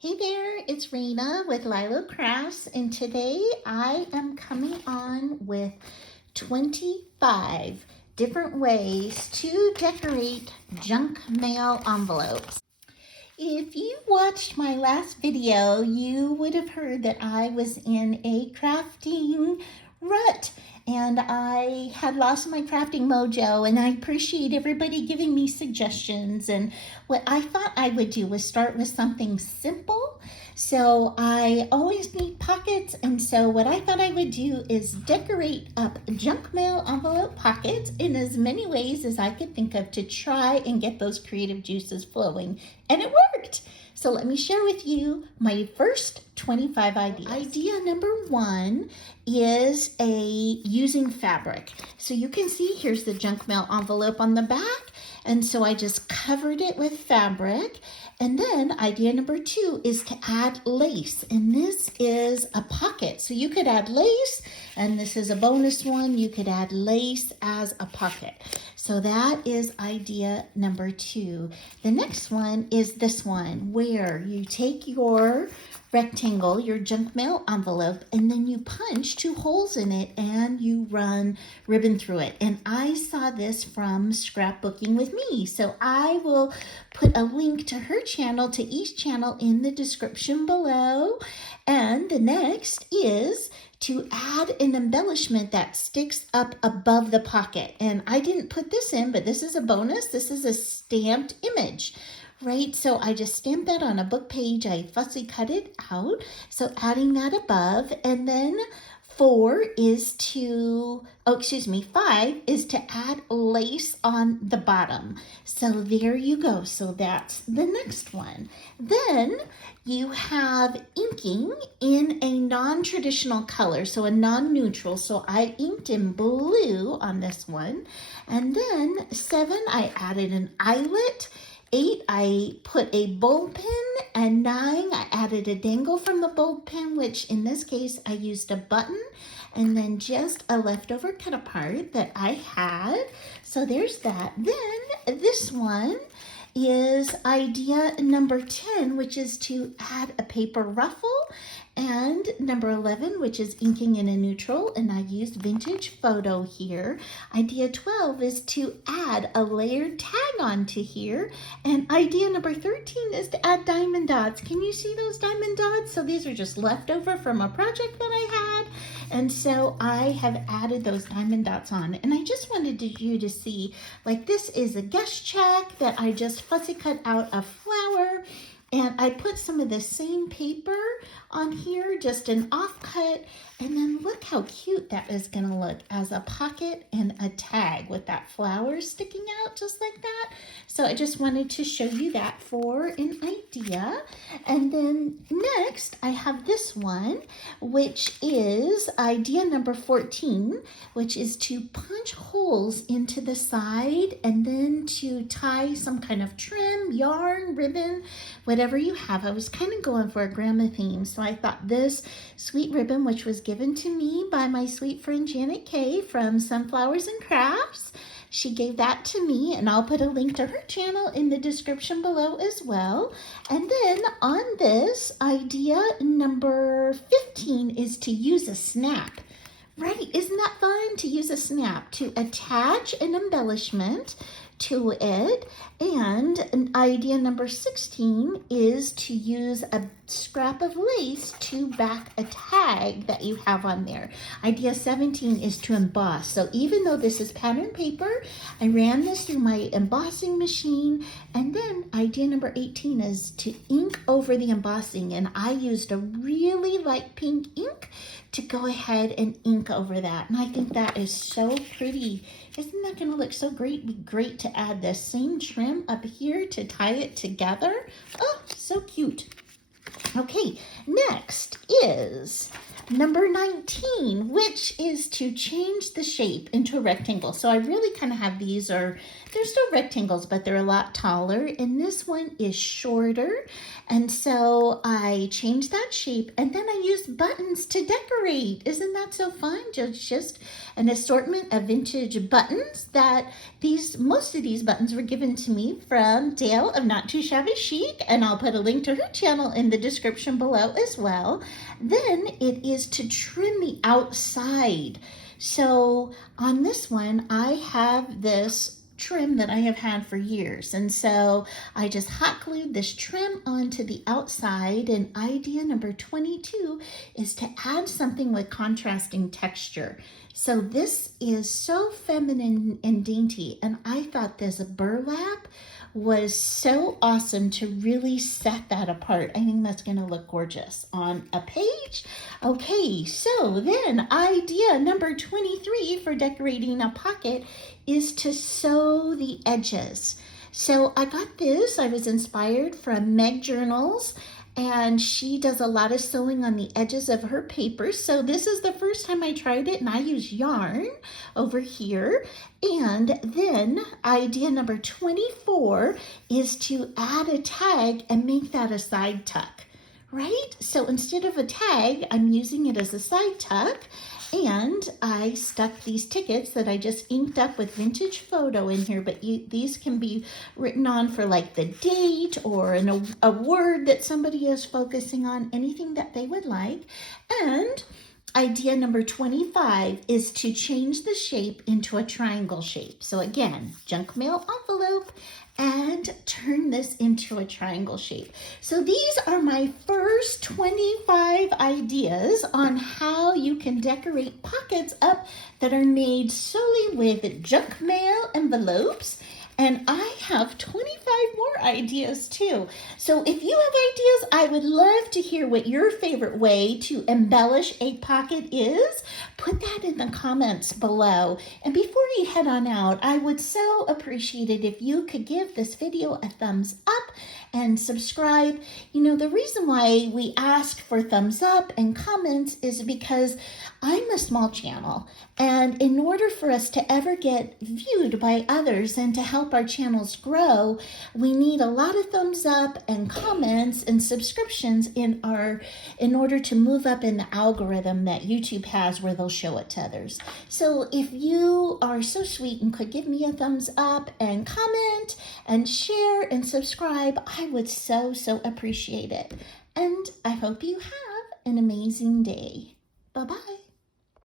Hey there, it's Rena with LYLO Crafts, and today I am coming on with 25 different ways to decorate junk mail envelopes. If you watched my last video, you would have heard that I was in a crafting rut and I had lost my crafting mojo, and I appreciate everybody giving me suggestions. And what I thought I would do was start with something simple. So I always need pockets, and so what I thought I would do is decorate up junk mail envelope pockets in as many ways as I could think of to try and get those creative juices flowing, and it worked. So let me share with you my first 25 ideas. Idea number one is using fabric. So you can see here's the junk mail envelope on the back, and so I just covered it with fabric. And then idea number two is to add lace, and this is a pocket. So you could add lace, and this is a bonus one. You could add lace as a pocket. So that is idea number two. The next one is this one, where you take your rectangle, your junk mail envelope, and then you punch 2 holes in it and you run ribbon through it. And I saw this from Scrapbooking with Me. So I will put a link to her channel, to each channel, in the description below. And the next is to add an embellishment that sticks up above the pocket. And I didn't put this in, but this is a bonus. This is a stamped image. Right, so I just stamped that on a book page. I fussy cut it out. So adding that above, and then 5 is to add lace on the bottom. So there you go. So that's the next one. Then you have inking in a non-traditional color, so a non-neutral. So I inked in blue on this one. And then 7, I added an eyelet. 8, I put a bowl pin, and 9, I added a dangle from the bowl pin, which in this case I used a button and then just a leftover cut apart that I had. So there's that. Then this one is idea number 10, which is to add a paper ruffle, and number 11, which is inking in a neutral, and I used vintage photo here. Idea 12 is to add a layered tag onto here, and idea number 13 is to add diamond dots. Can you see those diamond dots? So these are just leftover from a project that I had, and so I have added those diamond dots on. And I just wanted you to see, like, this is a guest check that I just fussy cut out a flower, and I put some of the same paper on here, just an offcut, and then look how cute that is going to look as a pocket and a tag with that flower sticking out just like that. So I just wanted to show you that for an idea. And then next I have this one, which is idea number 14, which is to punch holes into the side and then to tie some kind of trim, yarn, ribbon, whatever you have. I was kind of going for a grandma theme, so I thought this sweet ribbon, which was given to me by my sweet friend Janet Kay from Sunflowers and Crafts, she gave that to me, and I'll put a link to her channel in the description below as well. And then on this, idea number 15 is to use a snap. Right, isn't that fun to use a snap to attach an embellishment to it? And idea number 16 is to use a scrap of lace to back a tag that you have on there. Idea 17 is to emboss. So even though this is pattern paper, I ran this through my embossing machine. And then idea number 18 is to ink over the embossing, and I used a really light pink ink to go ahead and ink over that. And I think that is so pretty. Isn't that going to look so great? Be great to add the same trim up here to tie it together. Oh, so cute. Okay, next is number 19, which is to change the shape into a rectangle. So I really kind of have they're still rectangles, but they're a lot taller. And this one is shorter. And so I changed that shape, and then I used buttons to decorate. Isn't that so fun? Just an assortment of vintage buttons that most of these buttons were given to me from Dale of Not Too Shabby Chic, and I'll put a link to her channel in the description below as well. Then it is to trim the outside. So on this one, I have this trim that I have had for years, and so I just hot glued this trim onto the outside. And idea number 22 is to add something with contrasting texture. So this is so feminine and dainty, and I thought this burlap was so awesome to really set that apart. I think that's going to look gorgeous on a page. Okay, so then idea number 23 for decorating a pocket is to sew the edges. So I got this. I was inspired from Meg Journals, and she does a lot of sewing on the edges of her papers. So this is the first time I tried it, and I use yarn over here. And then idea number 24 is to add a tag and make that a side tuck, right? So instead of a tag, I'm using it as a side tuck. And I stuck these tickets that I just inked up with vintage photo in here, but these can be written on for like the date or a word that somebody is focusing on, anything that they would like. And idea number 25 is to change the shape into a triangle shape. So again, junk mail envelope, and turn this into a triangle shape. So these are my first 25 ideas on how you can decorate pockets up that are made solely with junk mail envelopes. And I have 25 more ideas too. So if you have ideas, I would love to hear what your favorite way to embellish a pocket is. Put that in the comments below. And before you head on out, I would so appreciate it if you could give this video a thumbs up and subscribe. You know, the reason why we ask for thumbs up and comments is because I'm a small channel, and in order for us to ever get viewed by others and to help our channels grow, we need a lot of thumbs up and comments and subscriptions in order to move up in the algorithm that YouTube has where they'll show it to others. So if you are so sweet and could give me a thumbs up and comment and share and subscribe, I would so appreciate it. And I hope you have an amazing day. Bye-bye.